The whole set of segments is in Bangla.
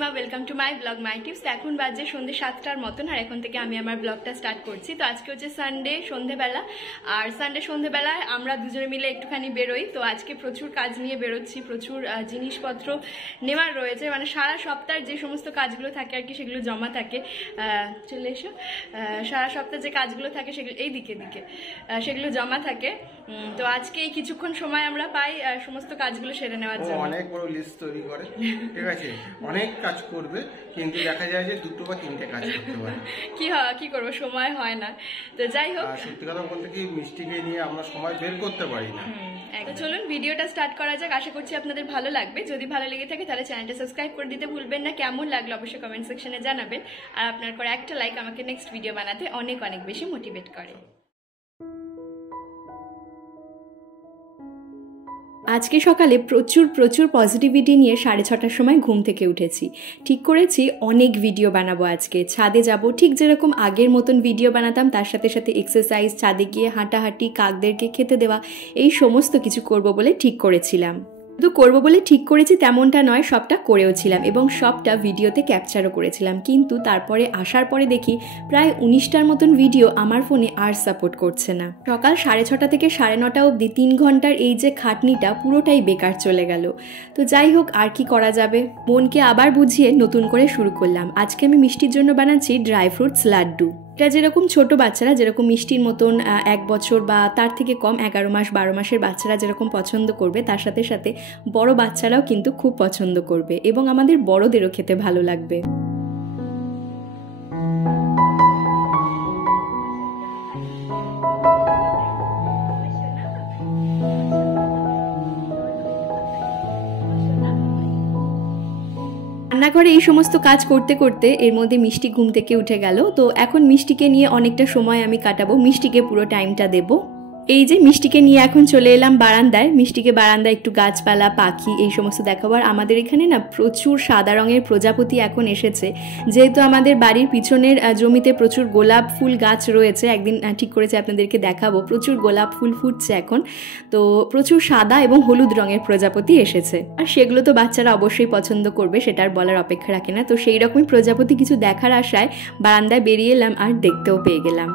Purnima, welcome to my blog my tips. এখন বাজে সন্ধ্যে 7টার মতন, আর এখন থেকে আমি আমার ব্লগটা স্টার্ট করছি। তো আজকে হচ্ছে সানডে সন্ধ্যেবেলা, আর সানডে সন্ধ্যেবেলায় আমরা দুজনে মিলে একটুখানি বেরোই। তো আজকে প্রচুর কাজ নিয়ে বেরোচ্ছি, প্রচুর জিনিসপত্র নেওয়ার রয়েছে, মানে সারা সপ্তাহের যে সমস্ত কাজগুলো থাকে আর কি সেগুলো জমা থাকে। চলে এসো। সারা সপ্তাহে যে কাজগুলো থাকে সেগুলো এই দিকে সেগুলো জমা থাকে। তো আজকে এই কিছুক্ষণ সময় আমরা পাই সমস্ত কাজগুলো সেরে নেওয়ার জন্য। অনেক বড় লিস্ট তৈরি করে, ঠিক আছে, অনেক কাজ করবে, কিন্তু দেখা যায় যে 2টো বা 3টে কাজ করতে পারে। কি করবো, সময় হয় না। তো যাই হোক, সত্যি কথা বলতে কি মিষ্টিকে নিয়ে আমরা সময় বের করতে পারি না। তো চলুন ভিডিওটা স্টার্ট করা যাক। আশা করছি আপনাদের ভালো লাগবে। যদি ভালো লেগে থাকে তাহলে চ্যানেলটা সাবস্ক্রাইব করে দিতে ভুলবেন না। কেমন লাগলো অবশ্যই কমেন্ট সেকশনে জানাবেন। আর আপনার করে একটা লাইক আমাকে নেক্সট ভিডিও বানাতে অনেক অনেক বেশি মোটিভেট করে। আজকে সকালে প্রচুর পজিটিভিটি নিয়ে 6:30টার সময় ঘুম থেকে উঠেছি। ঠিক করেছি অনেক ভিডিও বানাবো আজকে। ছাদে যাব, ঠিক যেরকম আগের মতন ভিডিও বানাতাম, তার সাথে সাথে এক্সারসাইজ, ছাদে গিয়ে হাঁটাহাঁটি, কাকদেরকে খেতে দেওয়া, এই সমস্ত কিছু করব বলে ঠিক করেছিলাম। শুধু করবো বলে ঠিক করেছি তেমনটা নয়, সবটা করেও ছিলাম এবং সবটা ভিডিওতে ক্যাপচারও করেছিলাম। কিন্তু তারপরে আসার পরে দেখি প্রায় 19টার মতন ভিডিও আমার ফোনে আর সাপোর্ট করছে না। সকাল 6:30 থেকে 9:30 অবধি 3 ঘন্টার এই যে খাটনিটা পুরোটাই বেকার চলে গেল। তো যাই হোক, আর কি করা যাবে, মনকে আবার বুঝিয়ে নতুন করে শুরু করলাম। আজকে আমি মিষ্টির জন্য বানাচ্ছি ড্রাই ফ্রুটস লাড্ডু। এটা যেরকম ছোট বাচ্চারা যেরকম মিষ্টির মতন 1 বছর বা তার থেকে কম 11 মাস 12 মাসের বাচ্চারা যেরকম পছন্দ করবে, তার সাথে সাথে বড় বাচ্চারাও কিন্তু খুব পছন্দ করবে এবং আমাদের বড়দেরও খেতে ভালো লাগবে। রান্নাঘরে এই সমস্ত কাজ করতে করতে এর মধ্যে মিষ্টি ঘুম থেকে উঠে গেল। তো এখন মিষ্টিকে নিয়ে অনেকটা সময় আমি কাটাবো, মিষ্টিকে পুরো টাইমটা দেবো। এই যে মিষ্টিকে নিয়ে এখন চলে এলাম বারান্দায়। মিষ্টিকে বারান্দায় একটু গাছপালা, পাখি এই সমস্ত দেখাবো। আর আমাদের এখানে না প্রচুর সাদা রঙের প্রজাপতি এখন এসেছে, যেহেতু আমাদের বাড়ির পিছনের জমিতে প্রচুর গোলাপ ফুল গাছ রয়েছে। একদিন ঠিক করেছে আপনাদেরকে দেখাবো, প্রচুর গোলাপ ফুল ফুটছে এখন। তো প্রচুর সাদা এবং হলুদ রঙের প্রজাপতি এসেছে, আর সেগুলো তো বাচ্চারা অবশ্যই পছন্দ করবে, সেটা আর বলার অপেক্ষা রাখে না। তো সেই রকমই প্রজাপতি কিছু দেখার আশায় বারান্দায় বেরিয়ে এলাম, আর দেখতেও পেয়ে গেলাম।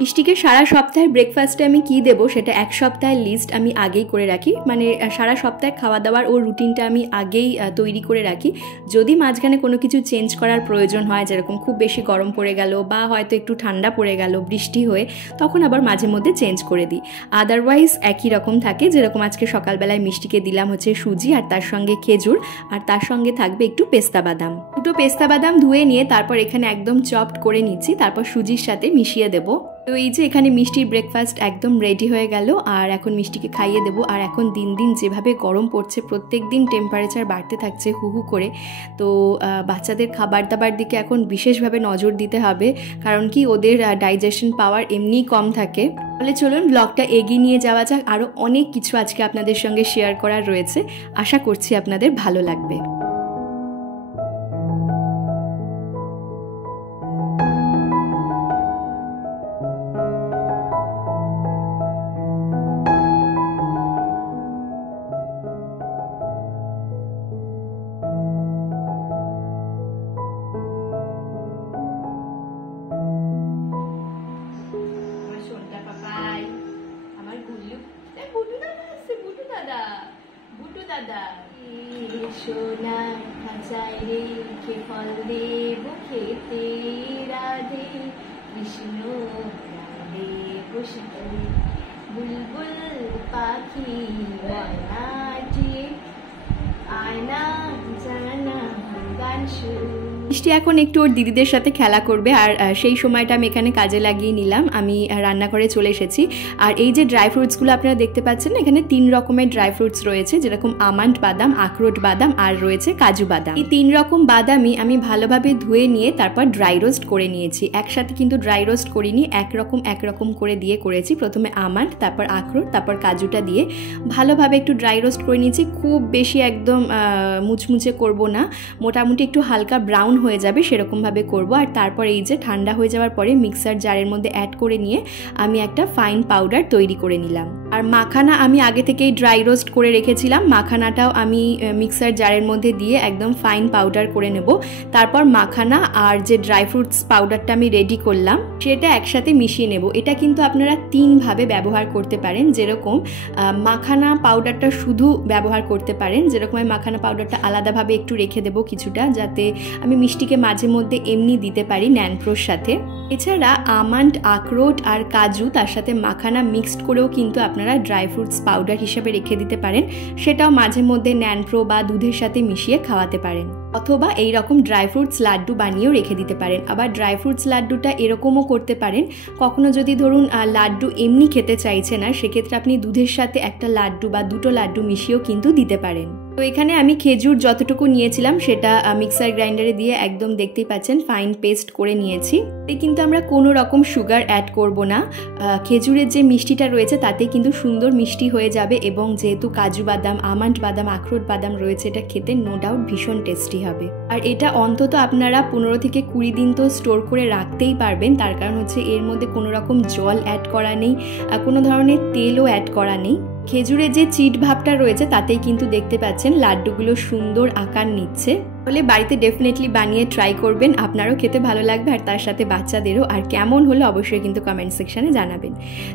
মিষ্টিকে সারা সপ্তাহের ব্রেকফাস্টে আমি কি দেবো সেটা 1 সপ্তাহের লিস্ট আমি আগেই করে রাখি। মানে সারা সপ্তাহে খাওয়া দাওয়ার ও রুটিনটা আমি আগেই তৈরি করে রাখি। যদি মাঝখানে কোনো কিছু চেঞ্জ করার প্রয়োজন হয়, যেরকম খুব বেশি গরম পড়ে গেল বা হয়তো একটু ঠান্ডা পড়ে গেল বৃষ্টি হয়ে, তখন আবার মাঝে মধ্যে চেঞ্জ করে দিই। আদারওয়াইজ একই রকম থাকে। যেরকম আজকে সকালবেলায় মিষ্টিকে দিলাম হচ্ছে সুজি, আর তার সঙ্গে খেজুর, আর তার সঙ্গে থাকবে একটু পেস্তা বাদাম। 2টো পেস্তা বাদাম ধুয়ে নিয়ে তারপর এখানে একদম চপড করে নিচ্ছি, তারপর সুজির সাথে মিশিয়ে দেবো। তো এই যে এখানে মিষ্টির ব্রেকফাস্ট একদম রেডি হয়ে গেল, আর এখন মিষ্টিকে খাইয়ে দেবো। আর এখন দিন দিন যেভাবে গরম পড়ছে, প্রত্যেক দিন টেম্পারেচার বাড়তে থাকছে হু হু করে। তো বাচ্চাদের খাবার দাবার দিকে এখন বিশেষভাবে নজর দিতে হবে, কারণ কি ওদের ডাইজেশন পাওয়ার এমনিই কম থাকে। তাহলে চলুন ব্লগটা এগিয়ে নিয়ে যাওয়া যাক। আরও অনেক কিছু আজকে আপনাদের সঙ্গে শেয়ার করার রয়েছে, আশা করছি আপনাদের ভালো লাগবে। সোনা খাঁচায় রেখে ফল দেব খেতে, রাধে কৃষ্ণ রাধে বসিতে, বুলবুল পাখি ময়নাটি আয়না জানা গান শুরু। মিষ্টি এখন একটু ওর দিদিদের সাথে খেলা করবে, আর সেই সময়টা আমি এখানে কাজে লাগিয়ে নিলাম। আমি রান্নাঘরে চলে এসেছি। আর এই যে ড্রাই ফ্রুটসগুলো আপনারা দেখতে পাচ্ছেন, এখানে 3 রকমের ড্রাই ফ্রুটস রয়েছে, যেরকম আমন্ড বাদাম, আখরোট বাদাম, আর রয়েছে কাজু বাদাম। এই 3 রকম বাদামই আমি ভালোভাবে ধুয়ে নিয়ে তারপর ড্রাই রোস্ট করে নিয়েছি। একসাথে কিন্তু ড্রাই রোস্ট করিনি, একরকম করে দিয়ে করেছি। প্রথমে আমন্ড, তারপর আখরোট, তারপর কাজুটা দিয়ে ভালোভাবে একটু ড্রাই রোস্ট করে নিয়েছি। খুব বেশি একদম মুচমুচে করব না, মোটামুটি একটু হালকা ব্রাউন হয়ে যাবে সেরকমভাবে করব। আর তারপর এই যে ঠান্ডা হয়ে যাওয়ার পরে মিক্সার জারের মধ্যে অ্যাড করে নিয়ে আমি একটা ফাইন পাউডার তৈরি করে নিলাম। আর মাখানা আমি আগে থেকেই ড্রাই রোস্ট করে রেখেছিলাম, মাখানাটাও আমি মিক্সার জারের মধ্যে দিয়ে একদম ফাইন পাউডার করে নেব। তারপর মাখানা আর যে ড্রাই ফ্রুটস পাউডারটা আমি রেডি করলাম সেটা একসাথে মিশিয়ে নেব। এটা কিন্তু আপনারা 3 ভাবে ব্যবহার করতে পারেন। যেরকম মাখানা পাউডারটা শুধু ব্যবহার করতে পারেন, যেরকম আমি মাখানা পাউডারটা আলাদাভাবে একটু রেখে দেবো কিছুটা, যাতে আমি মিষ্টিকে মাঝে মধ্যে এমনি দিতে পারি ন্যানপ্রোর সাথে। এছাড়া আমন্ড, আখরোট আর কাজু তার সাথে মাখানা মিক্সড করেও কিন্তু আপনারা ড্রাই ফ্রুটস পাউডার হিসেবে রেখে দিতে পারেন, সেটাও মাঝে মধ্যে ন্যানপ্রো বা দুধের সাথে মিশিয়ে খাওয়াতে পারেন। অথবা এই রকম ড্রাই ফ্রুটস লাড্ডু বানিয়েও রেখে দিতে পারেন। আবার ড্রাই ফ্রুটস লাড্ডুটা এরকমও করতে পারেন, কখনো যদি ধরুন লাড্ডু এমনি খেতে চাইছে না, সেক্ষেত্রে আপনি দুধের সাথে একটা লাড্ডু বা দুটো লাড্ডু মিশিয়েও কিন্তু দিতে পারেন। তো এখানে আমি খেজুর যতটুকু নিয়েছিলাম সেটা মিক্সার গ্রাইন্ডারে দিয়ে একদম দেখতেই পাচ্ছেন ফাইন পেস্ট করে নিয়েছি। কিন্তু আমরা কোনো রকম সুগার অ্যাড করব না, খেজুরের যে মিষ্টিটা রয়েছে তাতে কিন্তু সুন্দর মিষ্টি হয়ে যাবে, এবং যেহেতু কাজু বাদাম, আমন্ড বাদাম, আখরোট বাদাম রয়েছে, এটা খেতে নো ডাউট ভীষণ টেস্টি হবে। আর এটা অন্তত আপনারা 15 থেকে 20 দিন তো স্টোর করে রাখতেই পারবেন, তার কারণ হচ্ছে এর মধ্যে কোনো রকম জল অ্যাড করা নেই, কোনো ধরনের তেলও অ্যাড করা নেই। খেজুরের যে চিট ভাবটা রয়েছে তাতেই কিন্তু দেখতে পাচ্ছেন লাড্ডুগুলো সুন্দর আকার নিচ্ছে। তাহলে বাড়িতে ডেফিনেটলি বানিয়ে ট্রাই করবেন, আপনারও খেতে ভালো লাগবে আর তার সাথে বাচ্চাদেরও। আর কেমন হলো অবশ্যই কিন্তু কমেন্ট সেকশনে জানাবেন।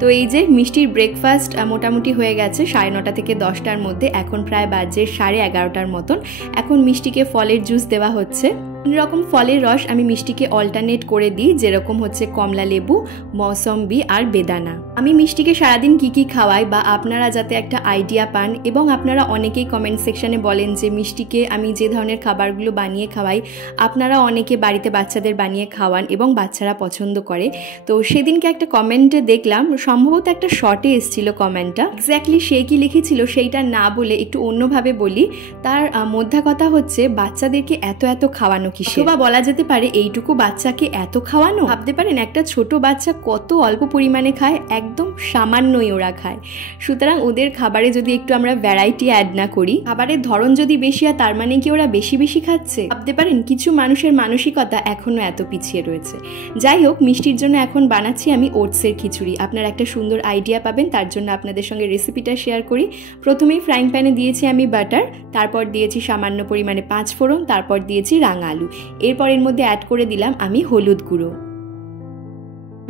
তো এই যে মিষ্টির ব্রেকফাস্ট মোটামুটি হয়ে গেছে 9:30 থেকে 10টার মধ্যে, এখন প্রায় বাজে 11:30টার মতন। এখন মিষ্টিকে ফলের জুস দেওয়া হচ্ছে। 3 রকম ফলের রস আমি মিষ্টিকে অল্টারনেট করে দিই, যেরকম হচ্ছে কমলা লেবু, মৌসম্বি আর বেদানা। আমি মিষ্টিকে সারাদিন কি খাওয়াই বা আপনারা যাতে একটা আইডিয়া পান, এবং আপনারা অনেকেই কমেন্ট সেকশনে বলেন যে মিষ্টিকে আমি যে ধরনের খাবারগুলো বানিয়ে খাওয়াই আপনারা অনেকে বাড়িতে বাচ্চাদের বানিয়ে খাওয়ান এবং বাচ্চারা পছন্দ করে। তো সেদিনকে একটা কমেন্টে দেখলাম, সম্ভবত একটা শর্টে এসেছিল কমেন্টটা, এক্স্যাক্টলি সে কি লিখেছিল সেইটা না বলে একটু অন্যভাবে বলি। তার মধ্যা কথা হচ্ছে বাচ্চাদেরকে এত খাওয়ানো কিসের, বা বলা যেতে পারে এইটুকু বাচ্চাকে এত খাওয়ানো। ভাবতে পারেন একটা ছোট বাচ্চা কত অল্প পরিমাণে খায়, একদম সামান্যই ওরা খায়। সুতরাং ওদের খাবারে যদি একটু আমরা ভ্যারাইটি অ্যাড না করি, খাবারের ধরন যদি বেশি হয় তার মানে কি ওরা বেশি খাচ্ছে? ভাবতে পারেন কিছু মানুষের মানসিকতা এখনো এত পিছিয়ে রয়েছে। যাই হোক, মিষ্টির জন্য এখন বানাচ্ছি আমি ওটসের খিচুড়ি। আপনারা একটা সুন্দর আইডিয়া পাবেন, তার জন্য আপনাদের সঙ্গে রেসিপিটা শেয়ার করি। প্রথমেই ফ্রাইং প্যানে দিয়েছি আমি বাটার, তারপর দিয়েছি সামান্য পরিমাণে 5 ফোড়ন, তারপর দিয়েছি রাঙা আলু, এরপর এর মধ্যে অ্যাড করে দিলাম আমি হলুদ গুঁড়ো।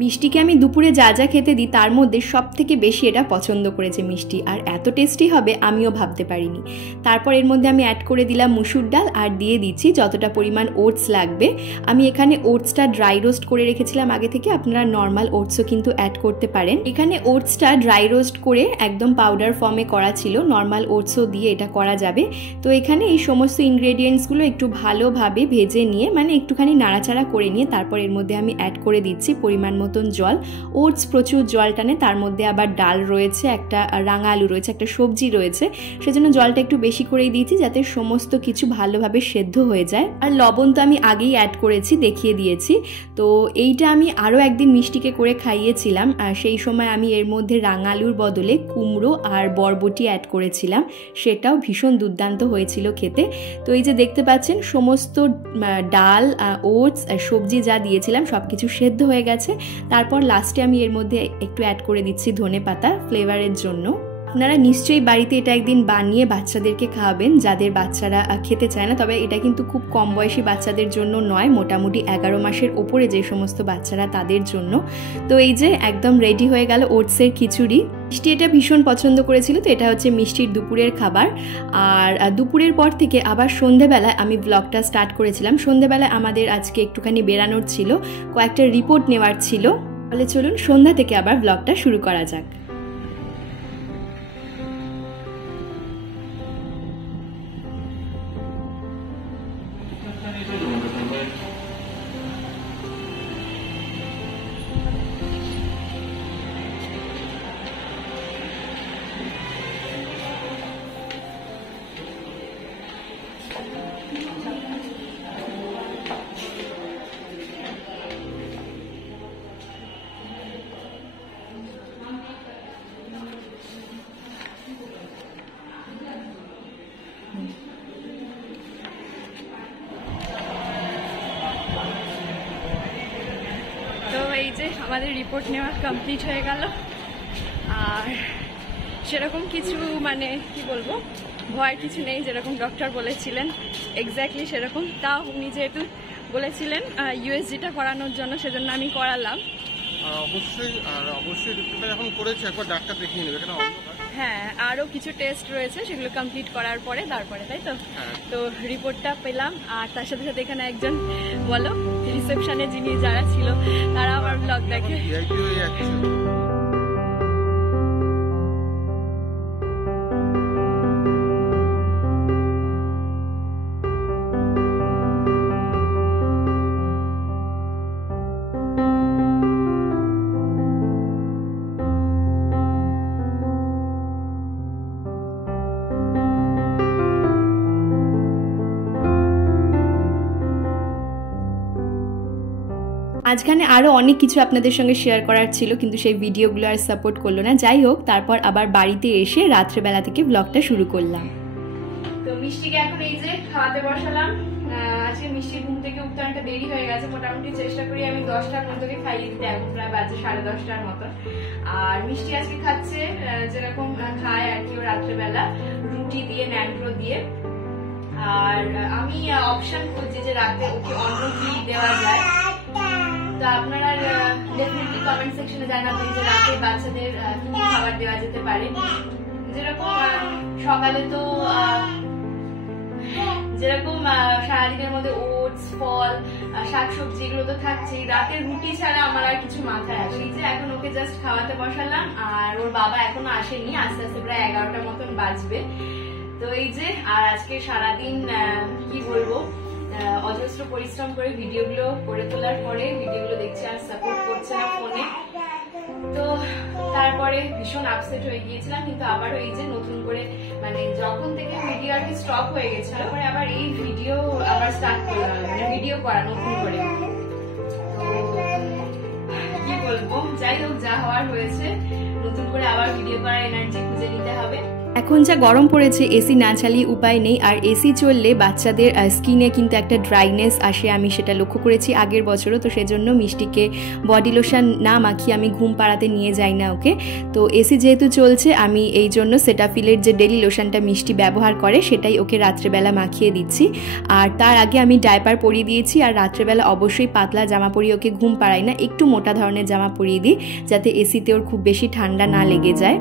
মিষ্টিকে আমি দুপুরে যা খেতে দিই তার মধ্যে সব থেকে বেশি এটা পছন্দ করেছে মিষ্টি, আর এত টেস্টি হবে আমিও ভাবতে পারিনি। তারপর এর মধ্যে আমি অ্যাড করে দিলাম মুসুর ডাল, আর দিয়ে দিচ্ছি যতটা পরিমাণ ওটস লাগবে। আমি এখানে ওটসটা ড্রাই রোস্ট করে রেখেছিলাম আগে থেকে, আপনারা নর্মাল ওটসও কিন্তু অ্যাড করতে পারেন। এখানে ওটসটা ড্রাই রোস্ট করে একদম পাউডার ফর্মে করা ছিল, নর্মাল ওটসও দিয়ে এটা করা যাবে। তো এখানে এই সমস্ত ইনগ্রেডিয়েন্টসগুলো একটু ভালোভাবে ভেজে নিয়ে, মানে একটুখানি নাড়াচাড়া করে নিয়ে, তারপর এর মধ্যে আমি অ্যাড করে দিচ্ছি পরিমাণ মতন জল। ওটস প্রচুর জল টানে, তার মধ্যে আবার ডাল রয়েছে, একটা রাঙা আলু রয়েছে, একটা সবজি রয়েছে, সেজন্য জলটা একটু বেশি করেই দিয়েছি যাতে সমস্ত কিছু ভালোভাবে সেদ্ধ হয়ে যায়। আর লবণ তো আমি আগেই অ্যাড করেছি, দেখিয়ে দিয়েছি। তো এইটা আমি আরও একদিন মিষ্টিকে করে খাইয়েছিলাম, সেই সময় আমি এর মধ্যে রাঙা আলুর বদলে কুমড়ো আর বরবটি অ্যাড করেছিলাম, সেটাও ভীষণ দুর্দান্ত হয়েছিল খেতে। তো এই যে দেখতে পাচ্ছেন সমস্ত ডাল, ওটস, সবজি যা দিয়েছিলাম সব কিছু সেদ্ধ হয়ে গেছে। তারপর লাস্টে আমি এর মধ্যে একটু অ্যাড করে দিচ্ছি ধনেপাতা ফ্লেভারের জন্য। আপনারা নিশ্চয়ই বাড়িতে এটা একদিন বানিয়ে বাচ্চাদেরকে খাওয়াবেন যাদের বাচ্চারা খেতে চায় না। তবে এটা কিন্তু খুব কম বয়সী বাচ্চাদের জন্য নয়, মোটামুটি 11 মাসের ওপরে যে সমস্ত বাচ্চারা তাদের জন্য। তো এই যে একদম রেডি হয়ে গেল ওটসের খিচুড়ি। মিষ্টি এটা ভীষণ পছন্দ করেছিল, তো এটা হচ্ছে মিষ্টির দুপুরের খাবার। আর দুপুরের পর থেকে আবার সন্ধেবেলায় আমি ব্লগটা স্টার্ট করেছিলাম। সন্ধেবেলায় আমাদের আজকে একটুখানি বেরানোর ছিল, কয়েকটা রিপোর্ট নেওয়ার ছিল। তাহলে চলুন সন্ধ্যা থেকে আবার ব্লগটা শুরু করা যাক। আমাদের রিপোর্ট নেওয়া কমপ্লিট হয়ে গেল। আর সেরকম কিছু মানে কি বলবো, ভয়ের কিছু নেই, যেরকম ডক্টর বলেছিলেন এক্স্যাক্টলি সেরকম। তাও উনি যেহেতু বলেছিলেন ইউএসজিটা করানোর জন্য, সেজন্য আমি করালাম। অবশ্যই, আর অবশ্যই রিপোর্টটা যখন করেছে একবার ডাক্তার দেখিয়ে নেবে, কেন হ্যাঁ, আরও কিছু টেস্ট রয়েছে, সেগুলো কমপ্লিট করার পরে তারপরে, তাই তো? তো রিপোর্টটা পেলাম। আর তার সাথে সাথে এখানে একজন বলো রিসেপশনে যিনি যারা ছিল তারা আমার ব্লগ দেখে। আজকানে আরও অনেক কিছু আপনাদের সঙ্গে শেয়ার করার ছিল, কিন্তু সেই ভিডিওগুলো আর সাপোর্ট করলো না। যাই হোক, তারপর আবার বাড়িতে এসে রাত্রেবেলা থেকে ব্লগটা শুরু করলাম। তো মিষ্টিকে এখন এই যে খাওয়াতে বসালাম। আজকে মিষ্টির ঘুম থেকে উঠতে অনেকটা দেরি হয়ে গেছে, মোটামুটি চেষ্টা করি আমি 10টার মধ্যে খাইয়ে দিতে, এখন প্রায় বাজে 10:30টার মতো। আর মিষ্টি আজকে খাচ্ছে যেরকম খায় আর কি, ও রাত্রেবেলা রুটি দিয়ে, ন্যান্ড্রো দিয়ে। আর আমি অপশন খুঁজছি যে রাতে ওকে অন্য কি দেওয়া যায়। তো আপনারা ডেফিনেটলি কমেন্ট সেকশনে জানাবেন যে রাতে বাচ্চাদের কি খাবার দেওয়া যেতে পারে। যেরকম সকালে তো যেরকম সারাদিনের মধ্যে ওটস, ফল, শাকসবজি এগুলো তো থাকছেই, রাতে রুটি ছাড়া আমার আর কিছু মাথায় আসে। যে এখন ওকে জাস্ট খাওয়াতে বসালাম, আর ওর বাবা এখনো আসেনি, আস্তে আস্তে প্রায় 11টার মতন বাজবে। তো এই যে, আর আজকে সারাদিন কি বলবো, অজস্র পরিশ্রম করে ভিডিওগুলো করে তোলার পরে ভিডিওগুলো দেখছে আর সাপোর্ট করছে না ফোনে। তো তারপরে ভীষণ আপসেট হয়ে গিয়েছিলাম, কিন্তু আবারও এই যে নতুন করে মানে যখন থেকে ভিডিও আর কি স্টপ হয়ে গেছিল, তারপরে আবার এই ভিডিও আবার স্টার্ট করলাম, মানে ভিডিও করা নতুন করে। তো কি বলবো, যাই হোক, যা হওয়ার হয়েছে, নতুন করে আবার ভিডিও করার এনার্জি খুঁজে নিতে হবে। এখন যা গরম পড়েছে, এসি না চালিয়ে উপায় নেই। আর এসি চললে বাচ্চাদের স্কিনে কিন্তু একটা ড্রাইনেস আসে, আমি সেটা লক্ষ্য করেছি আগের বছরও। তো সেজন্য মিষ্টিকে বডি লোশন না মাখিয়ে আমি ঘুম পাড়াতে নিয়ে যাই না ওকে। তো এসি যেহেতু চলছে, আমি এই জন্য সেটাফিলের যে ডেলি লোশনটা মিষ্টি ব্যবহার করে সেটাই ওকে রাত্রেবেলা মাখিয়ে দিচ্ছি। আর তার আগে আমি ডাইপার পরিয়ে দিয়েছি, আর রাত্রেবেলা অবশ্যই পাতলা জামা পরিয়ে ওকে ঘুম পাড়াই না, একটু মোটা ধরনের জামা পরিয়ে দিই, যাতে এসিতে ওর খুব বেশি ঠান্ডা না লেগে যায়।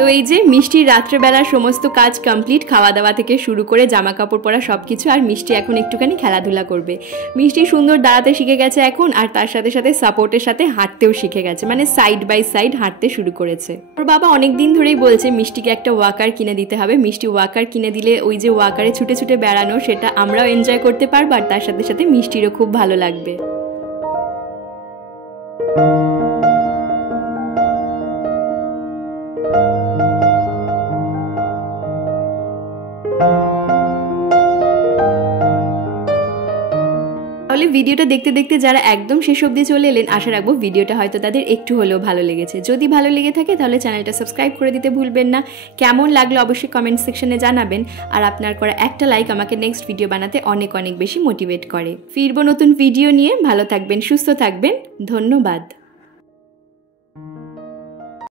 তো এই যে মিষ্টির রাত্রেবেলার সমস্ত কাজ কমপ্লিট, খাওয়া দাওয়া থেকে শুরু করে জামা কাপড় পরা সবকিছু। আর মিষ্টি এখন একটুখানি খেলাধুলা করবে। মিষ্টি সুন্দর দাঁড়াতে শিখে গেছে এখন, আর তার সাথে সাথে সাপোর্টের সাথে হাঁটতেও শিখে গেছে, মানে সাইড বাই সাইড হাঁটতে শুরু করেছে। ওর বাবা অনেক দিন ধরেই বলছে মিষ্টিকে একটা ওয়াকার কিনে দিতে হবে। মিষ্টি ওয়াকার কিনে দিলে ওই যে ওয়াকারে ছুটে ছুটে বেড়ানো, সেটা আমরাও এনজয় করতে পারবো, আর তার সাথে সাথে মিষ্টিরও খুব ভালো লাগবে। তাহলে ভিডিওটা দেখতে দেখতে যারা একদম শেষ অবধি চলে এলেন, আশা রাখবো ভিডিওটা হয়তো তাদের একটু হলেও ভালো লেগেছে। যদি ভালো লেগে থাকে তাহলে চ্যানেলটা সাবস্ক্রাইব করে দিতে ভুলবেন না। কেমন লাগলো অবশ্যই কমেন্ট সেকশনে জানাবেন, আর আপনার করা একটা লাইক আমাকে নেক্সট ভিডিও বানাতে অনেক অনেক বেশি মোটিভেট করে। ফিরবো নতুন ভিডিও নিয়ে। ভালো থাকবেন, সুস্থ থাকবেন, ধন্যবাদ।